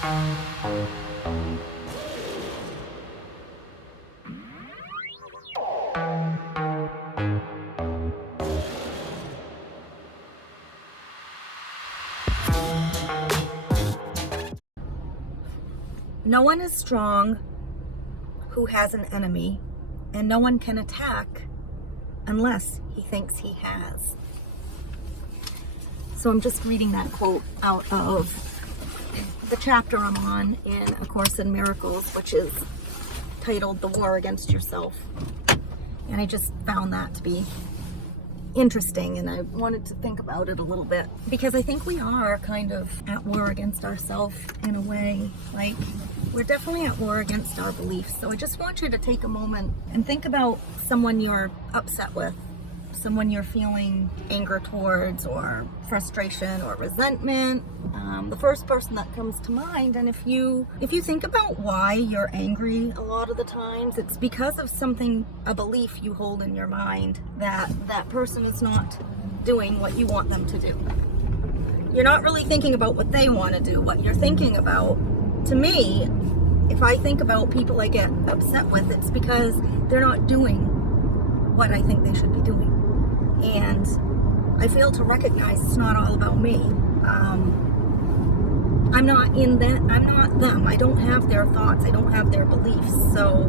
No one is strong who has an enemy, and no one can attack unless he thinks he has. So I'm just reading that quote out of the chapter I'm on in A Course in Miracles, which is titled The War Against Yourself. And I just found that to be interesting, and I wanted to think about it a little bit, because I think we are kind of at war against ourselves in a way. Like, we're definitely at war against our beliefs. So I just want you to take a moment and think about someone you're upset with, someone you're feeling anger towards, or frustration or resentment. The first person that comes to mind, and if you think about why you're angry, a lot of the times it's because of something, a belief you hold in your mind that that person is not doing what you want them to do. You're not really thinking about what they want to do. What you're thinking about, to me, if I think about people I get upset with, it's because they're not doing what I think they should be doing. And I fail to recognize it's not all about me. I'm not in that, I'm not them. I don't have their thoughts, I don't have their beliefs. So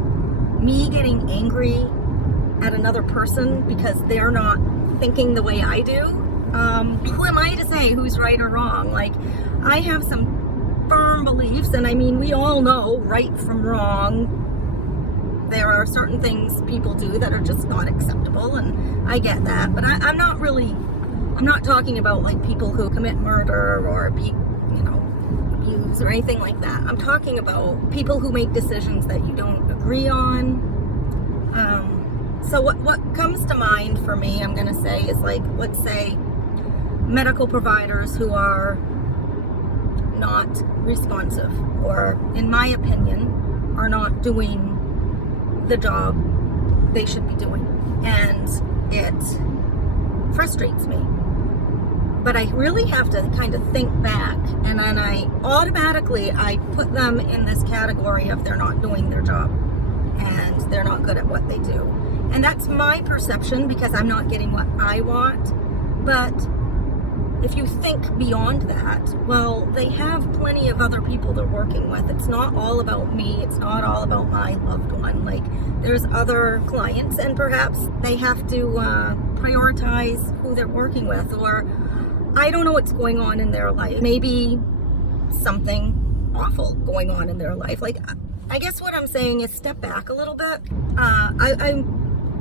me getting angry at another person because they're not thinking the way I do, who am I to say who's right or wrong? Like, I have some firm beliefs, and I mean, we all know right from wrong. There are certain things people do that are just not acceptable, and I get that, but I'm not talking about like people who commit murder or abuse or anything like that. I'm talking about people who make decisions that you don't agree on. So what comes to mind for me, I'm gonna say, is like, let's say medical providers who are not responsive, or in my opinion are not doing the job they should be doing, and it frustrates me. But I really have to kind of think back, and then I put them in this category of they're not doing their job and they're not good at what they do. And that's my perception because I'm not getting what I want. But if you think beyond that, well, they have plenty of other people they're working with. It's not all about me. It's not all about my loved one. Like, there's other clients, and perhaps they have to prioritize who they're working with, or I don't know what's going on in their life. Maybe something awful going on in their life. Like, I guess what I'm saying is step back a little bit.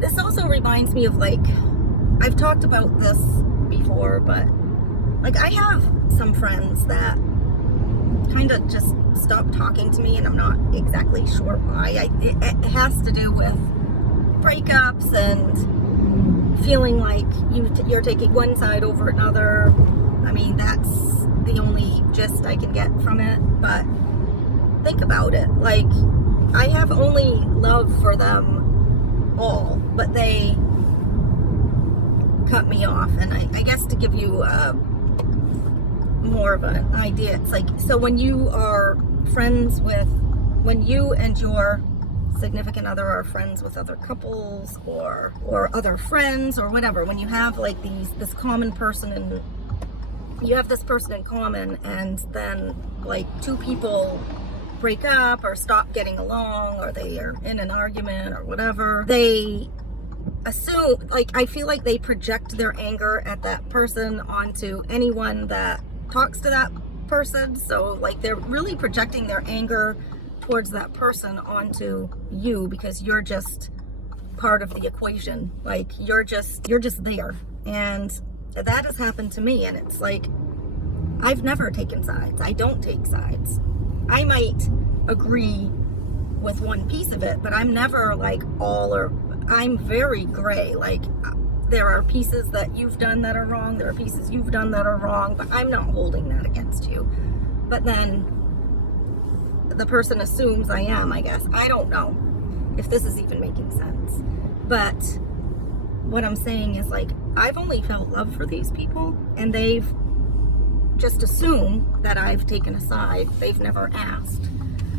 This also reminds me of, like, I've talked about this before, but like, I have some friends that kind of just stopped talking to me, and I'm not exactly sure why. It has to do with breakups and feeling like you're taking one side over another. I mean, that's the only gist I can get from it. But think about it. Like, I have only love for them all, but they cut me off. And I guess to give you more of an idea, it's like, so when you and your significant other are friends with other couples or other friends or whatever, when you have like this common person, and you have this person in common, and then like two people break up or stop getting along, or they are in an argument or whatever, they assume, like, I feel like they project their anger at that person onto anyone that talks to that person. So like, they're really projecting their anger towards that person onto you, because you're just part of the equation. Like, you're just there. And that has happened to me, and it's like, I've never taken sides. I don't take sides. I might agree with one piece of it, but I'm never like I'm very gray. Like, there are pieces that you've done that are wrong, there are pieces you've done that are wrong, but I'm not holding that against you. But then the person assumes I am, I guess. I don't know if this is even making sense. But what I'm saying is, like, I've only felt love for these people, and they've just assume that I've taken a side. They've never asked.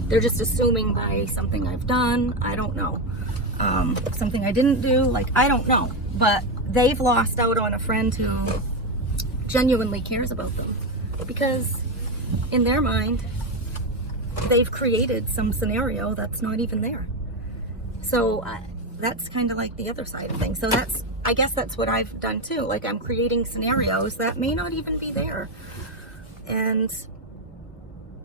They're just assuming by something I've done. I don't know. Something I didn't do. Like, I don't know. But they've lost out on a friend who genuinely cares about them. Because in their mind, they've created some scenario that's not even there. So that's kind of like the other side of things. So I guess that's what I've done too. Like, I'm creating scenarios that may not even be there. And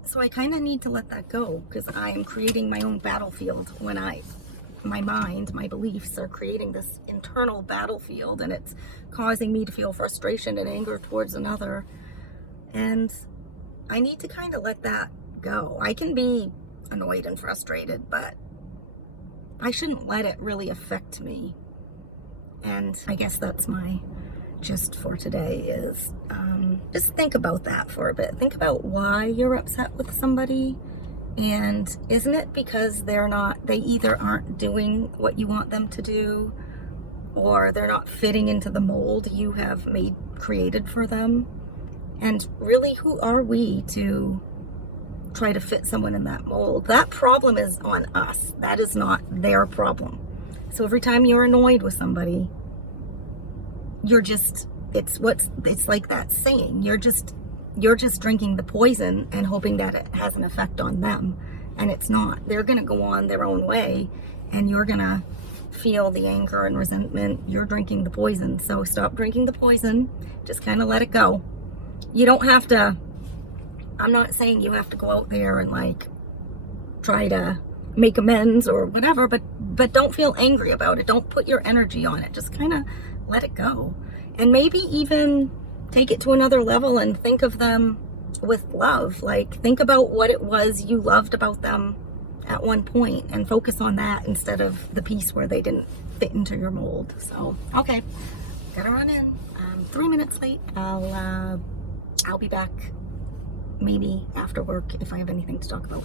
so I kind of need to let that go, because I am creating my own battlefield when my mind, my beliefs are creating this internal battlefield, and it's causing me to feel frustration and anger towards another. And I need to kind of let that go. I can be annoyed and frustrated, but I shouldn't let it really affect me. And I guess that's my gist for today is just think about that for a bit. Think about why you're upset with somebody. And isn't it because they either aren't doing what you want them to do, or they're not fitting into the mold you have created for them? And really, who are we to try to fit someone in that mold? That problem is on us. That is not their problem. So every time you're annoyed with somebody, it's like that saying, you're just drinking the poison and hoping that it has an effect on them. And it's not. They're going to go on their own way, and you're going to feel the anger and resentment. You're drinking the poison. So stop drinking the poison. Just kind of let it go. You don't have to, I'm not saying you have to go out there and like try to make amends or whatever, but don't feel angry about it. Don't put your energy on it. Just kind of let it go. And maybe even take it to another level and think of them with love. Like, think about what it was you loved about them at one point and focus on that instead of the piece where they didn't fit into your mold. So, okay, gotta run in. I'm 3 minutes late. I'll be back maybe after work if I have anything to talk about.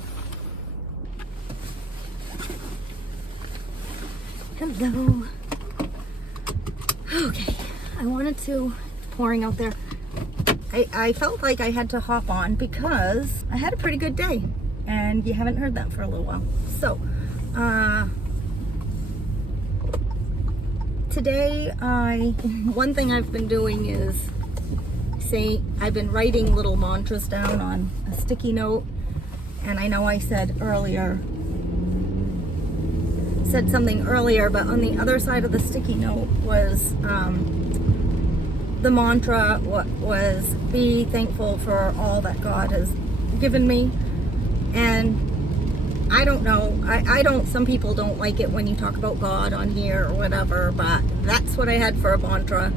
Hello. Okay, I wanted to, pouring out there. I felt like I had to hop on because I had a pretty good day, and you haven't heard that for a little while. So, today one thing I've been doing is I've been writing little mantras down on a sticky note, and I know I said something earlier, but on the other side of the sticky note was the mantra was be thankful for all that God has given me. And I don't know, some people don't like it when you talk about God on here or whatever, but that's what I had for a mantra.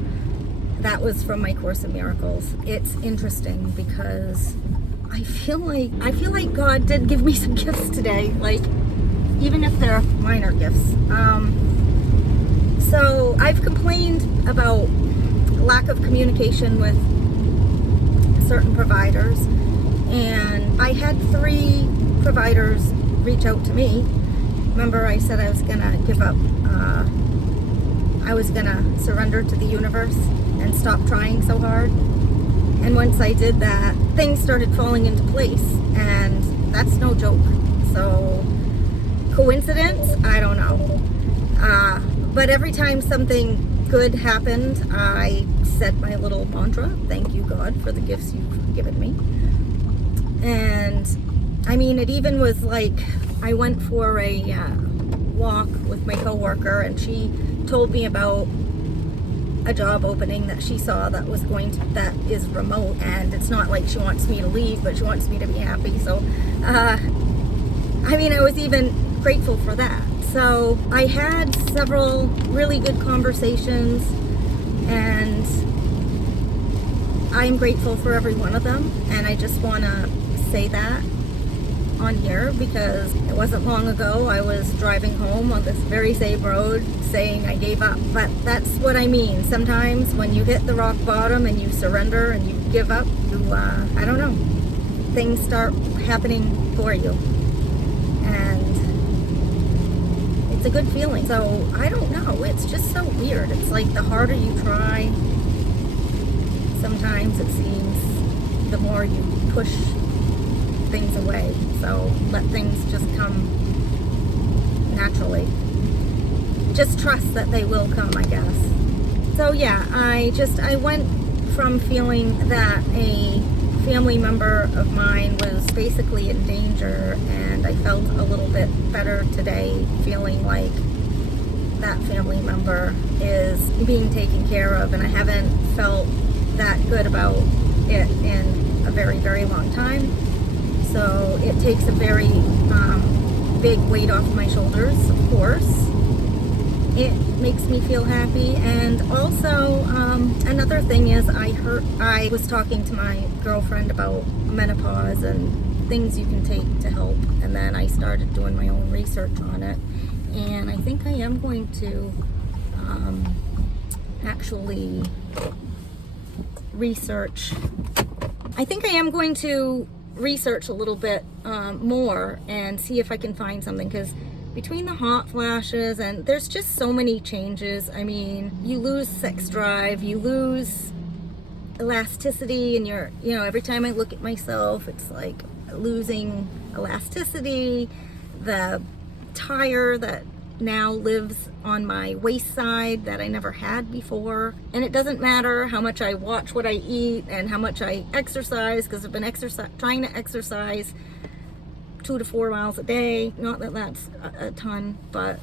That was from my Course in Miracles. It's interesting because I feel like God did give me some gifts today, like even if they're minor gifts. So I've complained about lack of communication with certain providers, and I had 3 providers reach out to me. Remember I said I was gonna give up, I was gonna surrender to the universe and stop trying so hard. And once I did that, things started falling into place, and that's no joke. So, coincidence? I don't know. But every time something good happened, I said my little mantra, thank you God for the gifts you've given me. And I mean, it even was like, I went for a walk with my coworker, and she told me about a job opening that she saw that is remote, and it's not like she wants me to leave, but she wants me to be happy. So I mean, I was even grateful for that. So I had several really good conversations, and I'm grateful for every one of them. And I just want to say that on here because it wasn't long ago I was driving home on this very same road saying I gave up. But that's what I mean. Sometimes when you hit the rock bottom and you surrender and you give up, I don't know, things start happening for you. And it's a good feeling. So I don't know, it's just so weird. It's like the harder you try, sometimes it seems the more you push things away. So let things just come naturally. Just trust that they will come, I guess. So yeah, I went from feeling that a family member of mine was basically in danger, and I felt a little bit better today, feeling like that family member is being taken care of, and I haven't felt that good about it in a very, very long time. So it takes a very big weight off my shoulders, of course. It makes me feel happy. And also another thing is I was talking to my girlfriend about menopause and things you can take to help, and then I started doing my own research on it, and I think I am going to actually research a little bit more and see if I can find something, because between the hot flashes and there's just so many changes. I mean, you lose sex drive, you lose elasticity, and every time I look at myself, it's like losing elasticity. The tire that now lives on my waist side that I never had before. And it doesn't matter how much I watch what I eat and how much I exercise, because I've been trying to exercise 2 to 4 miles a day. Not that that's a ton, but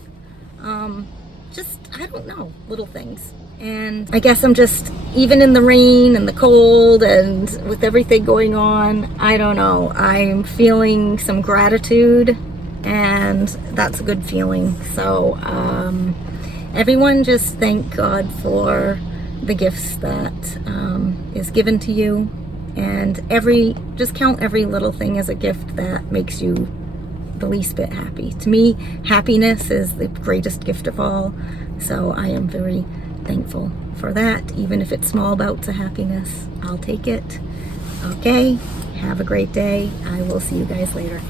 just, I don't know, little things. And I guess I'm just, even in the rain and the cold and with everything going on, I don't know, I'm feeling some gratitude, and that's a good feeling. So everyone just thank God for the gifts that is given to you, and just count every little thing as a gift that makes you the least bit happy. To me, happiness is the greatest gift of all, so I am very thankful for that. Even if it's small bouts of happiness, I'll take it. Okay, have a great day. I will see you guys later.